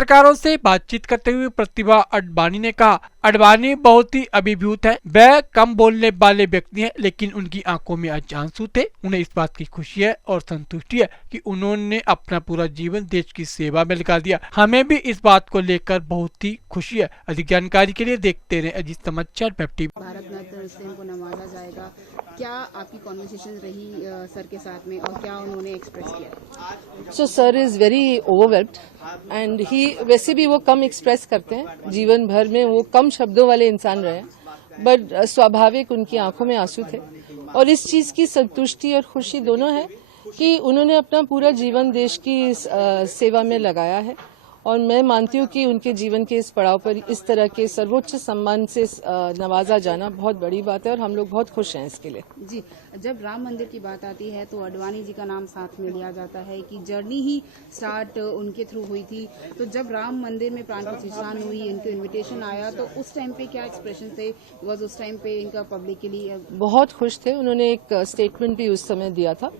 पत्रकारों से बातचीत करते हुए प्रतिभा अडवाणी ने कहा, अडवाणी बहुत ही अभिभूत है। वह कम बोलने वाले व्यक्ति हैं, लेकिन उनकी आंखों में आज आंसू थे। उन्हें इस बात की खुशी है और संतुष्टि है कि उन्होंने अपना पूरा जीवन देश की सेवा में लगा दिया। हमें भी इस बात को लेकर बहुत ही खुशी है। अधिक जानकारी के लिए देखते रहे अजीत समाचार वेब टीवी। भारत रत्न से इनको नवाजा जाएगा, क्या आपकी कॉन्वर्सेशन रही सर के साथ में और क्या उन्होंने एक्सप्रेस किया? So sir is very overwhelmed and ही वैसे भी वो कम एक्सप्रेस करते हैं, जीवन भर में वो कम शब्दों वाले इंसान रहे, बट स्वाभाविक उनकी आंखों में आंसू थे और इस चीज की संतुष्टि और खुशी दोनों है कि उन्होंने अपना पूरा जीवन देश की सेवा में लगाया है और मैं मानती हूँ कि उनके जीवन के इस पड़ाव पर इस तरह के सर्वोच्च सम्मान से नवाजा जाना बहुत बड़ी बात है और हम लोग बहुत खुश हैं इसके लिए। जी, जब राम मंदिर की बात आती है तो अडवाणी जी का नाम साथ में लिया जाता है कि जर्नी ही स्टार्ट उनके थ्रू हुई थी। तो जब राम मंदिर में प्राण प्रतिष्ठान हुई, इनको इन्विटेशन आया, तो उस टाइम पे क्या एक्सप्रेशन थे? बिकॉज उस टाइम पे इनका पब्लिकली बहुत खुश थे। उन्होंने एक स्टेटमेंट भी उस समय दिया था,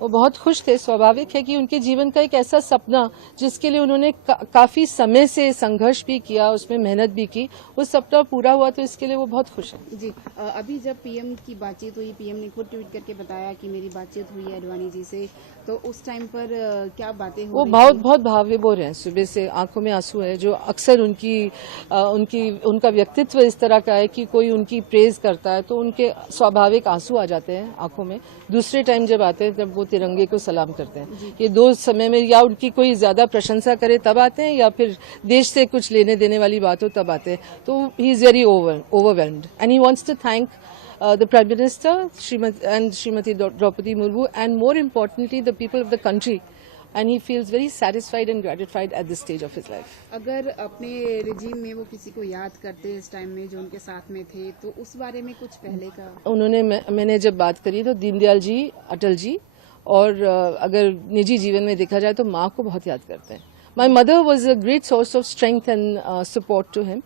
वो बहुत खुश थे। स्वाभाविक है कि उनके जीवन का एक ऐसा सपना जिसके लिए उन्होंने काफी समय से संघर्ष भी किया, उसमें मेहनत भी की, वो सपना पूरा हुआ, तो इसके लिए वो बहुत खुश हैं। जी, अभी जब पीएम की बातचीत हुई, पीएम ने खुद ट्वीट करके बताया कि मेरी बातचीत हुई है अडवाणी जी से, तो उस टाइम पर क्या बातें हो वो बहुत भावविभोर हैं, सुबह से आंखों में आंसू है। जो अक्सर उनका व्यक्तित्व इस तरह का है कि कोई उनकी प्रेज करता है तो उनके स्वाभाविक आंसू आ जाते हैं आंखों में। दूसरे टाइम जब आते हैं तब वो तिरंगे को सलाम करते हैं। ये दो समय में या उनकी कोई ज्यादा प्रशंसा करे तब आते हैं या फिर देश से कुछ लेने देने वाली बात हो तब आते हैं। तो he is very overwhelmed and he wants to thank the Prime Minister Srimati Draupadi Murmu and more importantly the people of the country, and he feels very satisfied and gratified at this stage of his life. अगर अपने regime में वो किसी को याद करते इस time में जो उनके साथ में थे, तो उस बारे में कुछ पहले का उन्होंने मैंने जब बात करी तो दीनदयाल जी, अटल जी और अगर निजी जीवन में देखा जाए तो माँ को बहुत याद करते हैं। My mother was a great source of strength and support to him.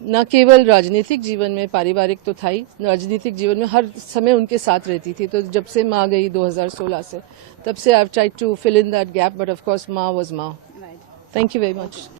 न केवल राजनीतिक जीवन में, पारिवारिक तो था ही, राजनीतिक जीवन में हर समय उनके साथ रहती थी। तो जब से माँ गई 2016 से, तब से I have tried to fill in that gap, but of course माँ वाज माँ। Thank you very much.